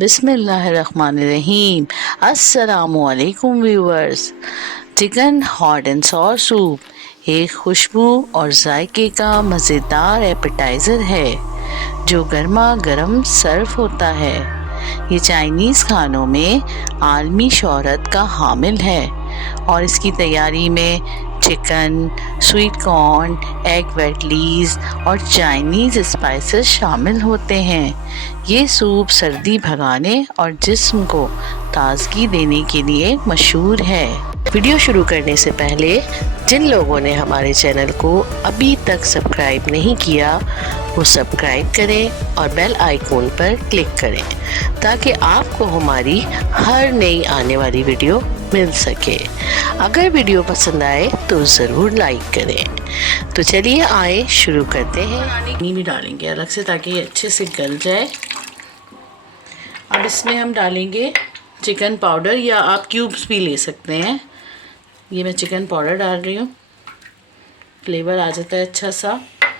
बिस्मिल्लाहिर्रहमानिर्रहीम। अस्सलामुअलैकुम viewers. Chicken hot and sour soup एक खुशबू और जायके का मज़ेदार एपेटाइज़र है जो गर्मा गर्म सर्व होता है। ये चाइनीज़ खानों में आलमी शोहरत का हामिल है और इसकी तैयारी में चिकन, स्वीट कॉर्न, एग वेटलीज और चाइनीज़ स्पाइसेस शामिल होते हैं। ये सूप सर्दी भगाने और जिस्म को ताजगी देने के लिए मशहूर है। वीडियो शुरू करने से पहले जिन लोगों ने हमारे चैनल को अभी तक सब्सक्राइब नहीं किया वो सब्सक्राइब करें और बेल आइकॉन पर क्लिक करें ताकि आपको हमारी हर नई आने वाली वीडियो मिल सके। अगर वीडियो पसंद आए तो ज़रूर लाइक करें। तो चलिए आए शुरू करते हैं। पानी भी डालेंगे अलग से ताकि ये अच्छे से गल जाए। अब इसमें हम डालेंगे चिकन पाउडर या आप क्यूब्स भी ले सकते हैं। ये मैं चिकन पाउडर डाल रही हूँ, फ्लेवर आ जाता है अच्छा सा।